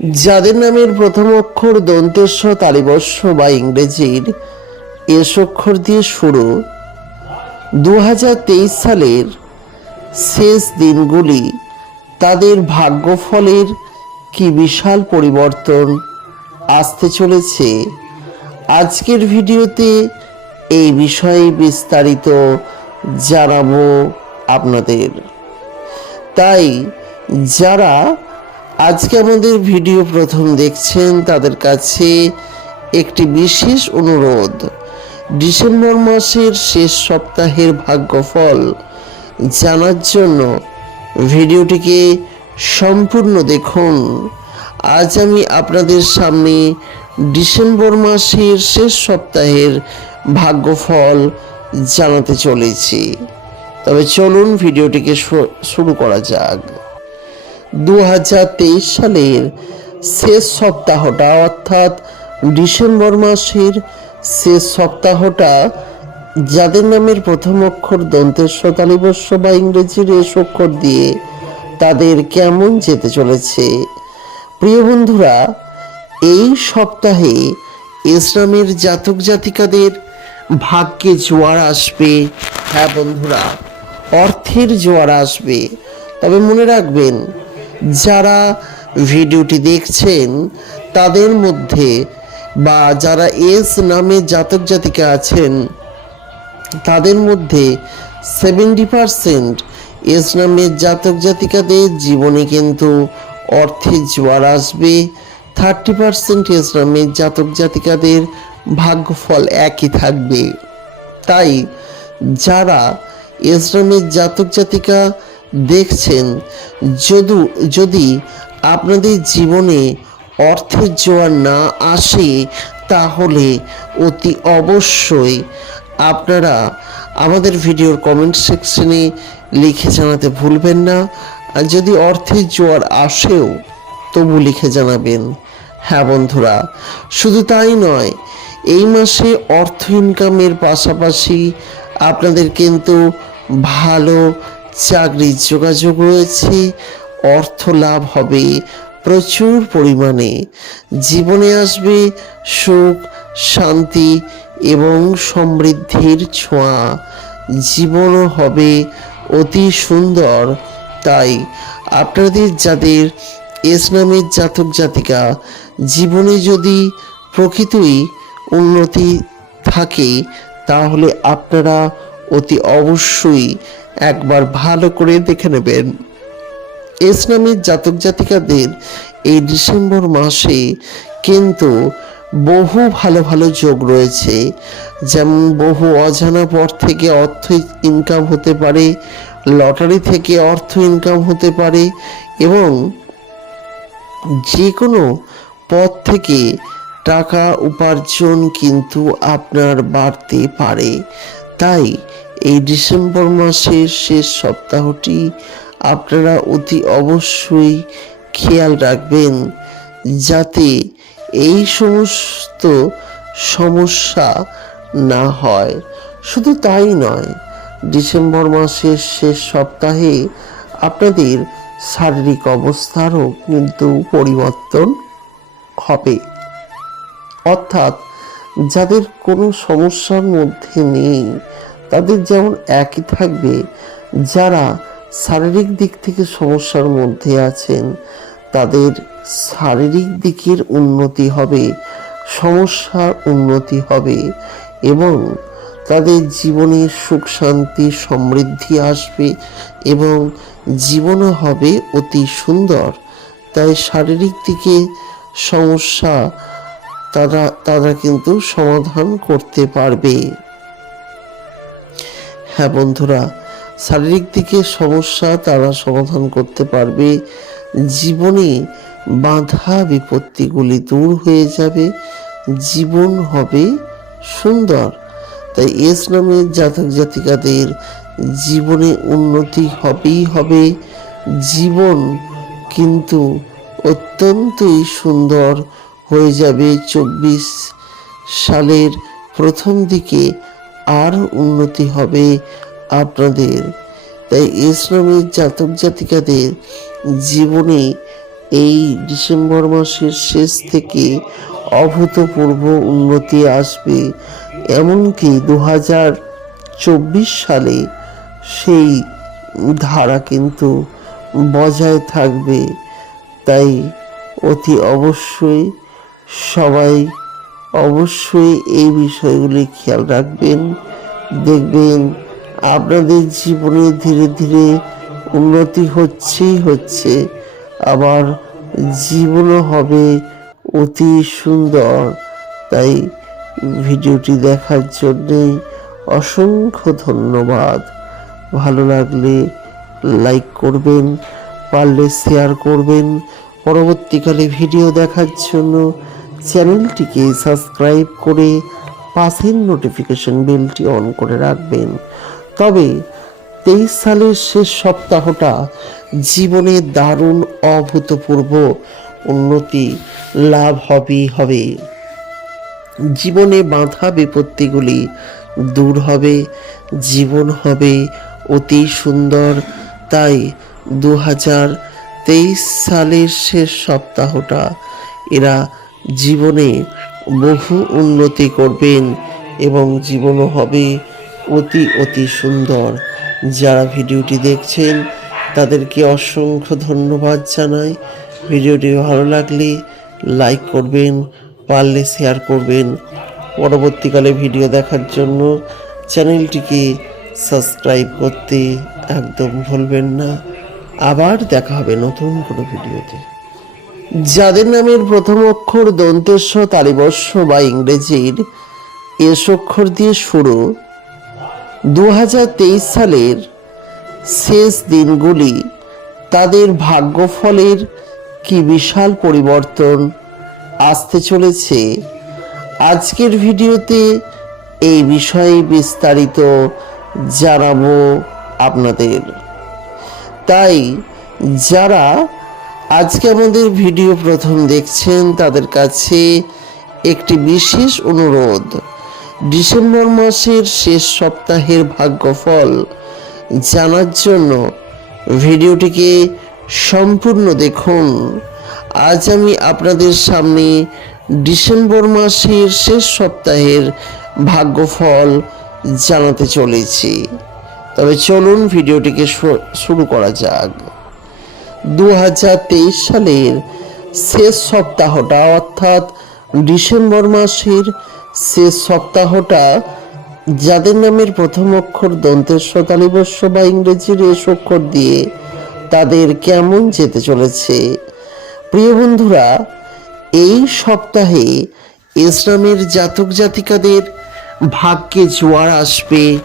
যাদের নামের প্রথম অক্ষর দন্তেশ্ব তালিবস্য বা ইংরেজির, এস অক্ষর দিয়ে শুরু। দু হাজার তেইশ সালের শেষ দিনগুলি তাদের ভাগ্যফলের কি বিশাল পরিবর্তন আসতে চলেছে? আজকের ভিডিওতে এই বিষয়ে বিস্তারিত জানাব আপনাদের। তাই যারা আজকে আমাদের ভিডিও প্রথম দেখছেন তাদের কাছে একটি বিশেষ অনুরোধ। ডিসেম্বর মাসের শেষ সপ্তাহের ভাগ্যফল জানার জন্য ভিডিওটিকে সম্পূর্ণ দেখুন। আজ আমি আপনাদের সামনে ডিসেম্বর মাসের শেষ সপ্তাহের ভাগ্যফল জানাতে চলেছি। তবে চলুন ভিডিওটিকে শুরু করা যাক। দু হাজার তেইশ সালের শেষ সপ্তাহটা, অর্থাৎ ডিসেম্বর মাসের শেষ সপ্তাহটা, যাদের নামের প্রথম অক্ষর দন্তেশ্ব তালিবস্য বা ইংরেজির এস অক্ষর দিয়ে তাদের কেমন যেতে চলেছে? প্রিয় বন্ধুরা, এই সপ্তাহে ইসলামের জাতক জাতিকাদের ভাগ্যে জোয়ার আসবে। হ্যাঁ বন্ধুরা, অর্থের জোয়ার আসবে। তবে মনে রাখবেন যারা ভিডিওটি দেখছেন, তাদের মধ্যে বা যারা এস নামে জাতক জাতিকা আছেন, তাদের মধ্যে সেভেন্টি পারসেন্ট এস নামের জাতক জাতিকাদের জীবনে কিন্তু অর্থে জোয়ার আসবে। থার্টি পারসেন্ট এস নামের জাতক জাতিকাদের ভাগ্যফল একই থাকবে। তাই যারা এস ইসলামের জাতক জাতিকা দেখছেন, যদু, যদি আপনাদের জীবনে অর্থের জোয়ার না আসে, তাহলে অতি অবশ্যই আপনারা আমাদের ভিডিওর কমেন্ট সেকশনে লিখে জানাতে ভুলবেন না। আর যদি অর্থের জোয়ার আসেও, তবু লিখে জানাবেন। হ্যাঁ বন্ধুরা, শুধু তাই নয়, এই মাসে অর্থ ইনকামের পাশাপাশি আপনাদের কিন্তু ভালো চাকরির যোগাযোগ রয়েছে, অর্থ লাভ হবে প্রচুর পরিমাণে। জীবনে আসবে সুখ, শান্তি এবং সমৃদ্ধির ছোঁয়া। জীবনও হবে অতি সুন্দর। তাই আপনাদের যাদের এস নামের জাতক জাতিকা, জীবনে যদি প্রকৃতই উন্নতি থাকে, তাহলে আপনারা অতি অবশ্যই একবার ভালো করে দেখে নেবেন। নামের জাতক জাতিকাদের এই ডিসেম্বর মাসে কিন্তু বহু ভালো ভালো যোগ রয়েছে, যেমন বহু অজানা পথ থেকে অর্থ ইনকাম হতে পারে, লটারি থেকে অর্থ ইনকাম হতে পারে এবং যে কোনো পথ থেকে টাকা উপার্জন কিন্তু আপনার বাড়তে পারে। তাই এই ডিসেম্বর মাসের শেষ সপ্তাহটি আপনারা অতি অবশ্যই খেয়াল রাখবেন যাতে এই সমস্ত সমস্যা না হয়। শুধু তাই নয়, ডিসেম্বর মাসের শেষ সপ্তাহে আপনাদের শারীরিক অবস্থারও কিন্তু পরিবর্তন হবে। অর্থাৎ যাদের কোনো সমস্যার মধ্যে নেই তাদের যেমন একই থাকবে, যারা শারীরিক দিক থেকে সমস্যার মধ্যে আছেন, তাদের শারীরিক দিকের উন্নতি হবে, সমস্যার উন্নতি হবে এবং তাদের জীবনে সুখ, শান্তি, সমৃদ্ধি আসবে এবং জীবনও হবে অতি সুন্দর। তাই শারীরিক দিকে সমস্যা তারা তারা কিন্তু সমাধান করতে পারবে। হ্যাঁ বন্ধুরা, শারীরিক দিকে সমস্যা তারা সমাধান করতে পারবে। জীবনে বাধা বিপত্তিগুলি দূর হয়ে যাবে। জীবন হবে সুন্দর। তাই এস নামের জাতক জাতিকাদের জীবনে উন্নতি হবেই হবে। জীবন কিন্তু অত্যন্তই সুন্দর হয়ে যাবে। চব্বিশ সালের প্রথম দিকে আর উন্নতি হবে আপনাদের। তাই ইসলামের জাতক জাতিকাদের জীবনে এই ডিসেম্বর মাসের শেষ থেকে অভূতপূর্ব উন্নতি আসবে। এমনকি দু হাজার চব্বিশ সালে সেই ধারা কিন্তু বজায় থাকবে। তাই অতি অবশ্যই সবাই অবশ্যই এই বিষয়গুলি খেয়াল রাখবেন। দেখবেন আপনাদের জীবনে ধীরে ধীরে উন্নতি হচ্ছেই হচ্ছে। আবার জীবনও হবে অতি সুন্দর। তাই ভিডিওটি দেখার জন্যে অসংখ্য ধন্যবাদ। ভালো লাগলে লাইক করবেন, পারলে শেয়ার করবেন। পরবর্তীকালে ভিডিও দেখার জন্য চ্যানেলটিকে সাবস্ক্রাইব করে পাশের নোটিফিকেশন বেলটি অন করে রাখবেন। তবে তেইশ সালের শেষ সপ্তাহটা জীবনে দারুণ অভূতপূর্ব উন্নতি লাভ হবেই হবে। জীবনে বাধা বিপত্তিগুলি দূর হবে, জীবন হবে অতি সুন্দর। তাই দু হাজার তেইশ সালের শেষ সপ্তাহটা এরা জীবনে বহু উন্নতি করবেন এবং জীবনও হবে অতি অতি সুন্দর। যারা ভিডিওটি দেখছেন, তাদেরকে অসংখ্য ধন্যবাদ জানাই। ভিডিওটি ভালো লাগলে লাইক করবেন, পারলে শেয়ার করবেন। পরবর্তীকালে ভিডিও দেখার জন্য চ্যানেলটিকে সাবস্ক্রাইব করতে একদম ভুলবেন না। আবার দেখা হবে নতুন কোনো ভিডিওতে। যাদের নামের প্রথম অক্ষর দন্তেশ্ব, তালিবর্ষ বা ইংরেজির, এস অক্ষর দিয়ে শুরু দু হাজার তেইশ সালের শেষ দিনগুলি তাদের ভাগ্যফলের কি বিশাল পরিবর্তন আসতে চলেছে? আজকের ভিডিওতে এই বিষয়ে বিস্তারিত জানাব আপনাদের। তাই যারা আজকে আমাদের ভিডিও প্রথম দেখছেন তাদের কাছে একটি বিশেষ অনুরোধ। ডিসেম্বর মাসের শেষ সপ্তাহের ভাগ্যফল জানার জন্য ভিডিওটিকে সম্পূর্ণ দেখুন। আজ আমি আপনাদের সামনে ডিসেম্বর মাসের শেষ সপ্তাহের ভাগ্যফল জানাতে চলেছি। তবে চলুন ভিডিওটিকে শুরু করা যাক। দু হাজার তেইশ সালের শেষ সপ্তাহটা, অর্থাৎ ডিসেম্বর মাসের শেষ সপ্তাহটা, যাদের নামের প্রথম অক্ষর দন্তের শতালিবস্য বা ইংরেজির এস অক্ষর দিয়ে তাদের কেমন যেতে চলেছে? প্রিয় বন্ধুরা, এই সপ্তাহে ইসলামের জাতক জাতিকাদের ভাগ্যে জোয়ার আসবে।